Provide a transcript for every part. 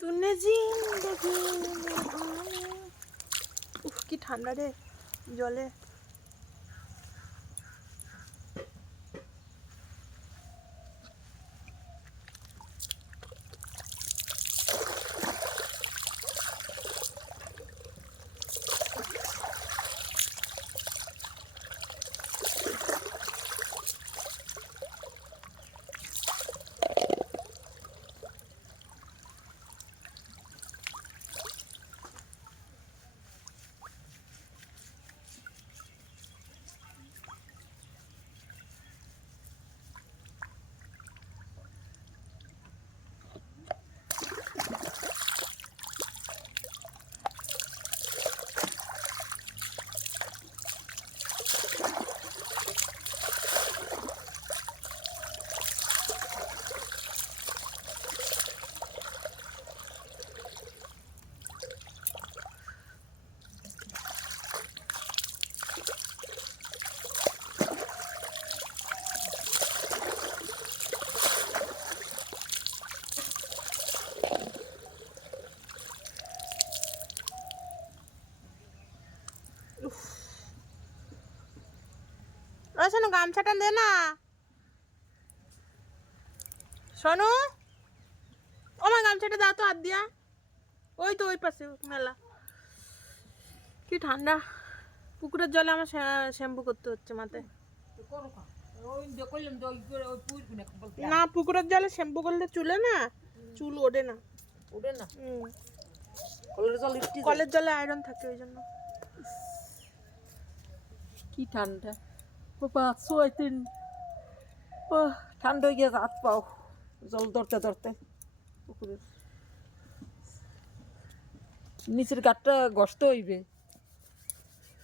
তুনে জিন্দগি উফ কি ঠান্ডা রে জলে। শোনো গামছাটা দে না। শোনো। আমার গামছাটা দাও তো হাত দিয়া। ওই তো ওই পাশে মেলা। কি ঠান্ডা। পুকুরের জলে আমার শ্যাম্পু করতে হচ্ছে মাথায়। না পুকুরের জলে শ্যাম্পু করলে চুলে না চুল ওঠে না। ওঠে না। কলের জলে আয়রন থাকে ওই জন্য। কি ঠান্ডা। পাঁচ ছয় তিন ও ঠান্ডা হয়ে গিয়ে হাত পাও জল ধরতে ধরতে পুকুরের নিচের গাটটা গস্ত হইবে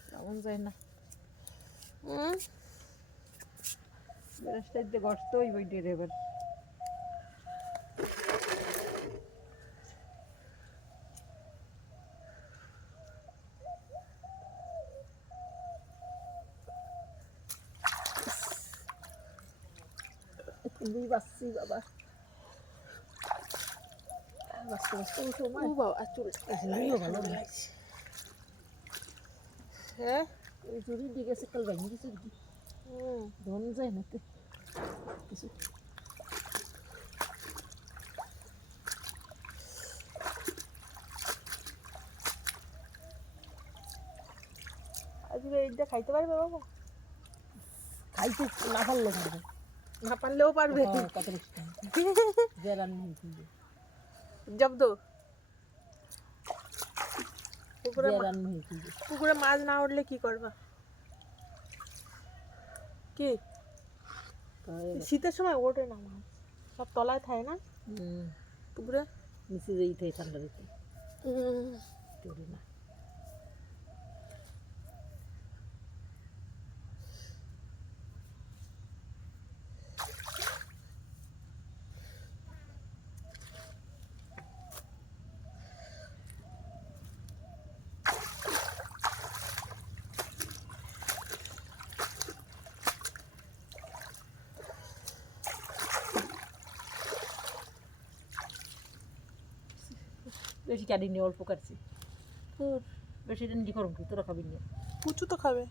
তেমন যায় না হুম গস্ত হইবে ডেরে এবার খুবই বাচ্চি বাবা বাচ্চা বাচ্চা সময় ও বাবা চুল ভালো দিয়ে গেছে কাল ভেঙে গেছে ধন না তো কিছু আজকে এইটা খাইতে পারবে বাবা? খাইতে না পারল খাবে না পারলেও পারবে কত বেড়ান মুখে জব দো পুকুরে মা- বেড়ান মুখে পুকুরে মাছ না উঠলে কি করবা কি শীতের সময় ওঠে না মাছ সব তলায় থাকে না পুকুরে নিচে যেই থাকে ঠান্ডা দিতে তোরে না বেশি কাটিনি অল্প কাটছি তোর বেশি দিন কি করুন কি তোরা খাবি না? পুচু তো খাবে।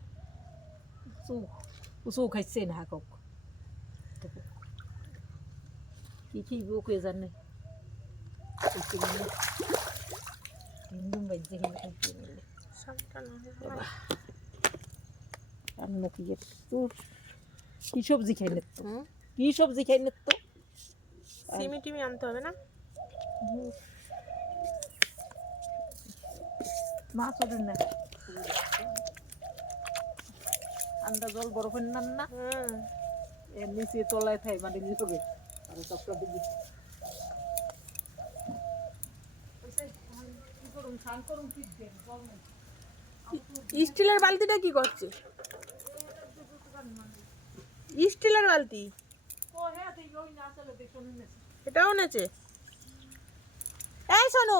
উঁচু খাইছে না হাকক কি কে জানে? রান্না কি এর তোর? কি সবজি খাই নিত কি সবজি খাই নিত সিমি টিমি আনতে হবে না? মাছ না। ঠান্ডা জল বরফের নান না। হুম এর নিচে তলায় থাই মানে নিচে আর সবটা দিবি স্টিলের বালতিটা কি করছে? স্টিলের বালতি? এটাও নেছে এই শোনো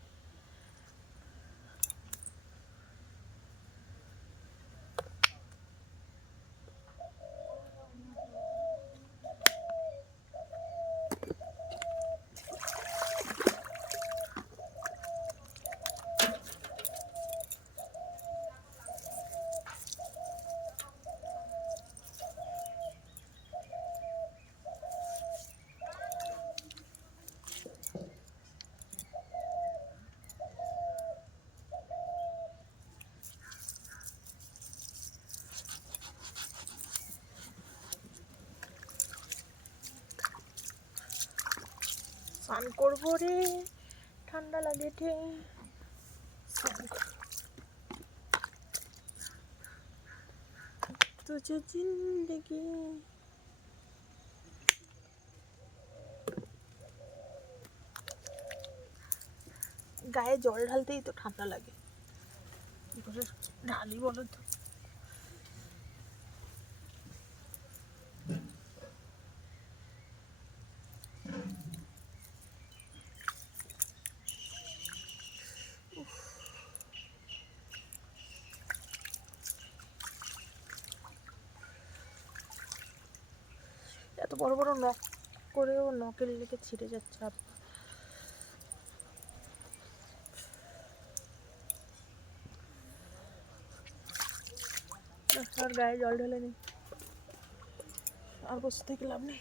স্নান করব রে। ঠান্ডা লাগে করব। তুঝে জিন্দগি। গায়ে জল ঢালতেই তো ঠান্ডা লাগে। ঢালি বলো তো। এত বড় বড় নখ করেও নখের লেগে ছিঁড়ে যাচ্ছে আর আর গায়ে জল ঢেলে নি আর বসে থেকে লাভ নেই।